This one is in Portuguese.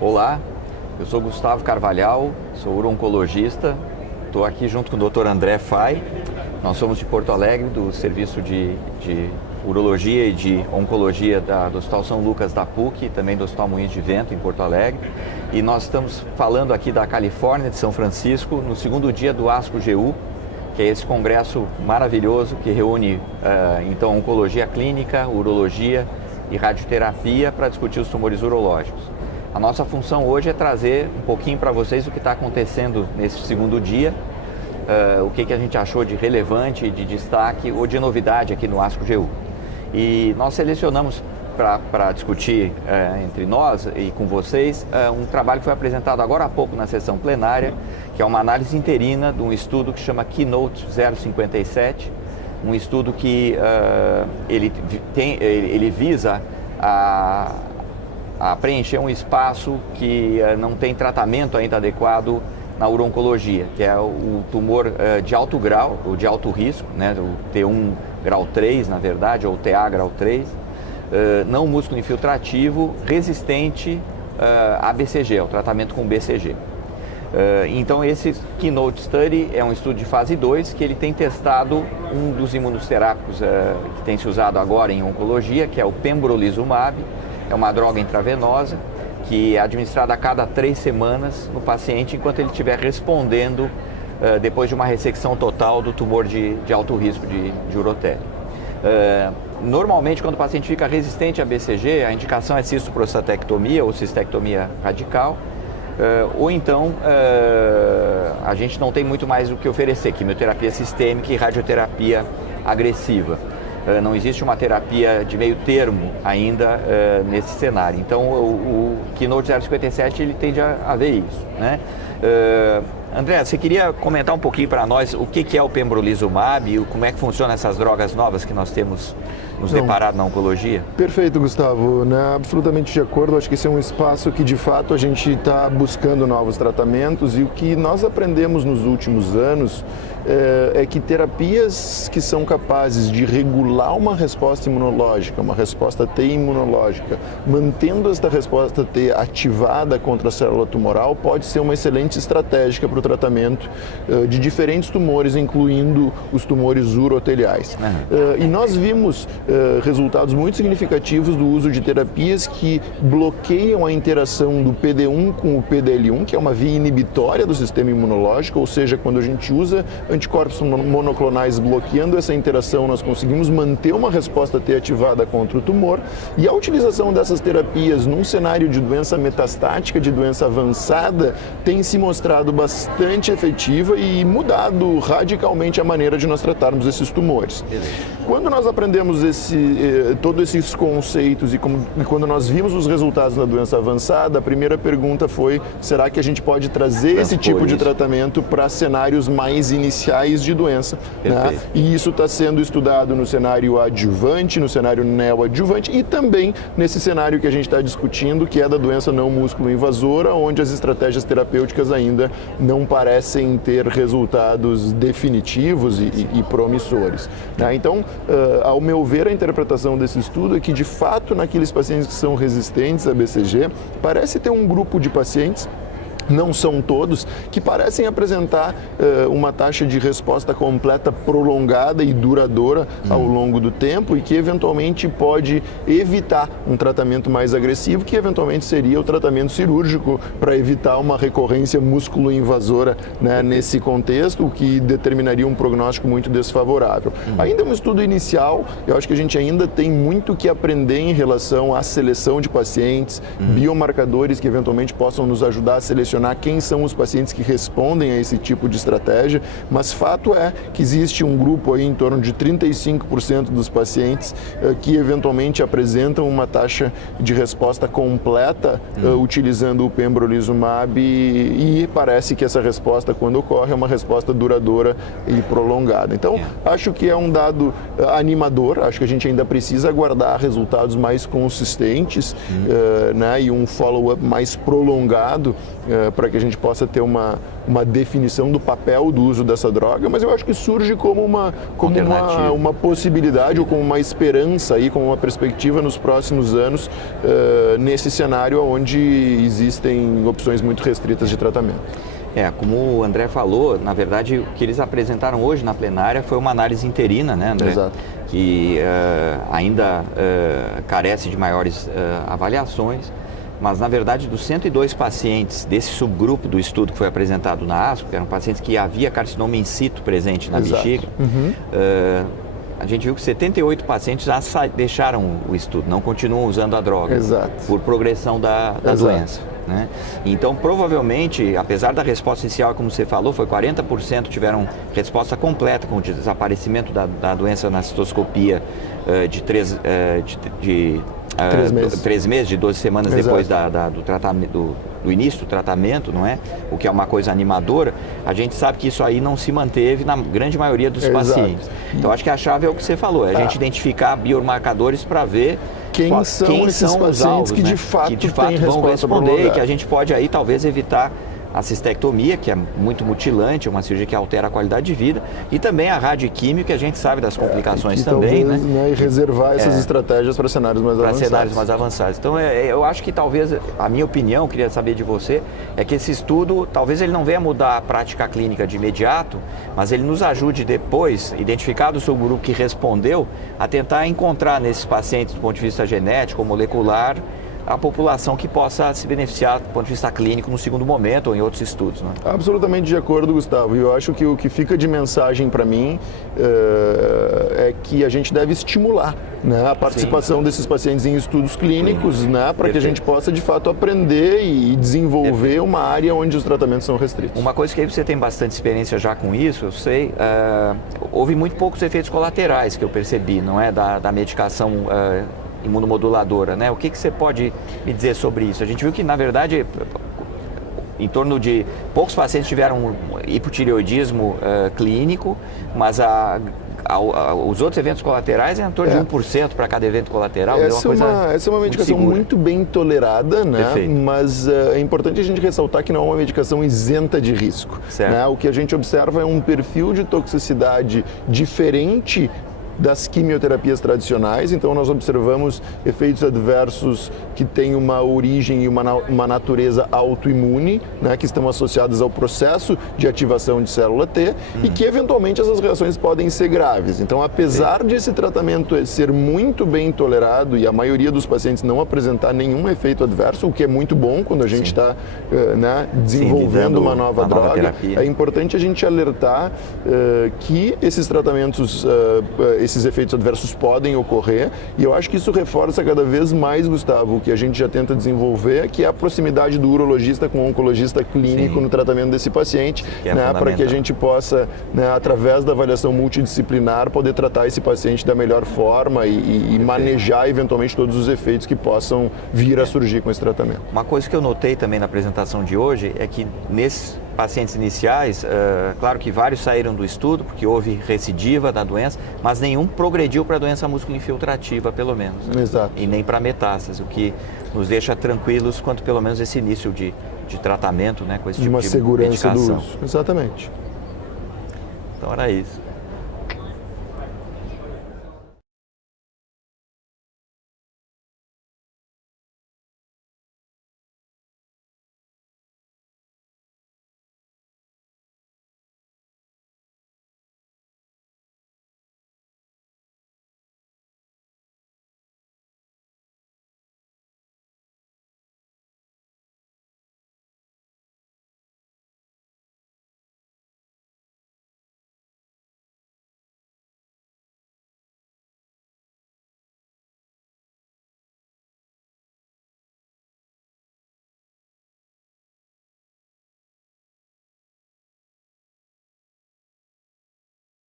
Olá, eu sou Gustavo Carvalhal, sou uro-oncologista, estou aqui junto com o Dr. André Fay. Nós somos de Porto Alegre, do Serviço de Urologia e de Oncologia do Hospital São Lucas da PUC e também do Hospital Moinhos de Vento, em Porto Alegre. E nós estamos falando aqui da Califórnia, de São Francisco, no segundo dia do ASCO-GU, que é esse congresso maravilhoso que reúne, então, oncologia clínica, urologia e radioterapia para discutir os tumores urológicos. A nossa função hoje é trazer um pouquinho para vocês o que está acontecendo nesse segundo dia, o que a gente achou de relevante, de destaque ou de novidade aqui no ASCO-GU. E nós selecionamos para discutir entre nós e com vocês um trabalho que foi apresentado agora há pouco na sessão plenária, que é uma análise interina de um estudo que chama Keynote 057, um estudo que ele visa a preencher um espaço que não tem tratamento ainda adequado na uro-oncologia, que é o tumor de alto grau, ou de alto risco, né, o T1 grau 3, na verdade, ou TA grau 3, não músculo infiltrativo, resistente a BCG, ao tratamento com BCG. Então esse Keynote Study é um estudo de fase 2 que ele tem testado um dos imunoterápicos que tem se usado agora em oncologia, que é o pembrolizumab. É uma droga intravenosa que é administrada a cada 3 semanas no paciente enquanto ele estiver respondendo depois de uma ressecção total do tumor de alto risco de urotélio. Normalmente, quando o paciente fica resistente a BCG, a indicação é cistoprostatectomia ou cistectomia radical, ou então a gente não tem muito mais o que oferecer, quimioterapia sistêmica e radioterapia agressiva. Não existe uma terapia de meio termo ainda nesse cenário. Então, o Keynote 057 ele tende a ver isso, né? André, você queria comentar um pouquinho para nós o que é o pembrolizumab e como é que funcionam essas drogas novas que nós temos nos deparado na oncologia? Perfeito, Gustavo. Absolutamente de acordo. Acho que esse é um espaço que, de fato, a gente está buscando novos tratamentos e o que nós aprendemos nos últimos anos é que terapias que são capazes de regular uma resposta imunológica, uma resposta T imunológica, mantendo esta resposta T ativada contra a célula tumoral, pode ser uma excelente estratégia para o tratamento de diferentes tumores, incluindo os tumores uroteliais. E nós vimos resultados muito significativos do uso de terapias que bloqueiam a interação do PD-1 com o PDL-1, que é uma via inibitória do sistema imunológico, ou seja, quando a gente usa anticorpos monoclonais bloqueando essa interação, nós conseguimos manter uma resposta T ativada contra o tumor. E a utilização dessas terapias num cenário de doença metastática, de doença avançada, tem se mostrado bastante efetiva e mudado radicalmente a maneira de nós tratarmos esses tumores. Quando nós aprendemos todos esses conceitos e quando nós vimos os resultados na doença avançada, a primeira pergunta foi: será que a gente pode trazer esse tipo de tratamento para cenários mais iniciais de doença? Né? E isso está sendo estudado no cenário adjuvante, no cenário neoadjuvante e também nesse cenário que a gente está discutindo, que é da doença não músculo invasora, onde as estratégias terapêuticas ainda não parecem ter resultados definitivos e promissores. Né? Então, ao meu ver, a interpretação desse estudo é que, de fato, naqueles pacientes que são resistentes a BCG, parece ter um grupo de pacientes, não são todos, que parecem apresentar uma taxa de resposta completa prolongada e duradoura ao longo do tempo e que eventualmente pode evitar um tratamento mais agressivo, que eventualmente seria o tratamento cirúrgico para evitar uma recorrência músculo-invasora, né, nesse contexto, o que determinaria um prognóstico muito desfavorável. Ainda é um estudo inicial, eu acho que a gente ainda tem muito que aprender em relação à seleção de pacientes, biomarcadores que eventualmente possam nos ajudar a selecionar quem são os pacientes que respondem a esse tipo de estratégia, mas fato é que existe um grupo aí em torno de 35% dos pacientes que eventualmente apresentam uma taxa de resposta completa utilizando o pembrolizumab e parece que essa resposta, quando ocorre, é uma resposta duradoura e prolongada. Então, acho que é um dado animador, acho que a gente ainda precisa aguardar resultados mais consistentes, né, e um follow-up mais prolongado para que a gente possa ter uma definição do papel do uso dessa droga, mas eu acho que surge como uma possibilidade ou como uma esperança, aí, como uma perspectiva nos próximos anos, nesse cenário onde existem opções muito restritas de tratamento. Como o André falou, na verdade, o que eles apresentaram hoje na plenária foi uma análise interina, né, André? Exato. Que ainda carece de maiores avaliações, mas, na verdade, dos 102 pacientes desse subgrupo do estudo que foi apresentado na ASCO, que eram pacientes que havia carcinoma in situ presente na bexiga, a gente viu que 78 pacientes já deixaram o estudo, não continuam usando a droga. Exato. Por progressão da doença. Né? Então, provavelmente, apesar da resposta inicial, como você falou, foi 40% tiveram resposta completa com o desaparecimento da doença na cistoscopia de 3 meses, de 12 semanas depois do tratamento, do início do tratamento, não é? O que é uma coisa animadora. A gente sabe que isso aí não se manteve na grande maioria dos pacientes. Então, acho que a chave é o que você falou, é a gente identificar biomarcadores para ver quem são esses pacientes que, né? de fato têm vão responder e que a gente pode aí talvez evitar a cistectomia, que é muito mutilante, uma cirurgia que altera a qualidade de vida, e também a radioquímio, que a gente sabe das complicações também, talvez, né? E reservar essas estratégias para cenários mais avançados. Então, eu acho que talvez, a minha opinião, eu queria saber de você, é que esse estudo, talvez ele não venha mudar a prática clínica de imediato, mas ele nos ajude depois, identificado o subgrupo que respondeu, a tentar encontrar nesses pacientes, do ponto de vista genético ou molecular, a população que possa se beneficiar do ponto de vista clínico no segundo momento ou em outros estudos. Né? Absolutamente de acordo, Gustavo. E eu acho que o que fica de mensagem para mim é que a gente deve estimular, né, a participação desses pacientes em estudos clínicos, né, para que a gente possa de fato aprender e desenvolver uma área onde os tratamentos são restritos. Uma coisa que aí você tem bastante experiência já com isso, eu sei, houve muito poucos efeitos colaterais que eu percebi, não é, da medicação imunomoduladora, né? O que você pode me dizer sobre isso? A gente viu que, na verdade, em torno de poucos pacientes tiveram hipotireoidismo clínico, mas os outros eventos colaterais é em torno de 1% para cada evento colateral. Essa é uma medicação muito bem tolerada, né? Mas é importante a gente ressaltar que não é uma medicação isenta de risco. Né? O que a gente observa é um perfil de toxicidade diferente das quimioterapias tradicionais, então nós observamos efeitos adversos que têm uma origem e uma natureza autoimune, né, que estão associados ao processo de ativação de célula T e que eventualmente essas reações podem ser graves. Então, apesar de esse tratamento ser muito bem tolerado e a maioria dos pacientes não apresentar nenhum efeito adverso, o que é muito bom quando a gente está desenvolvendo uma nova droga, é importante a gente alertar que esses tratamentos, esses efeitos adversos podem ocorrer, e eu acho que isso reforça cada vez mais, Gustavo, o que a gente já tenta desenvolver, que é a proximidade do urologista com o oncologista clínico no tratamento desse paciente, né, para que a gente possa, né, através da avaliação multidisciplinar, poder tratar esse paciente da melhor forma e manejar eventualmente todos os efeitos que possam vir a surgir com esse tratamento. Uma coisa que eu notei também na apresentação de hoje é que nesses pacientes iniciais, claro que vários saíram do estudo, porque houve recidiva da doença, mas nenhum progrediu para a doença músculo-infiltrativa, pelo menos. Né? Exato. E nem para metástase, o que nos deixa tranquilos quanto pelo menos esse início de tratamento, né, com esse tipo de medicação. Uma segurança do uso. Exatamente. Então era isso.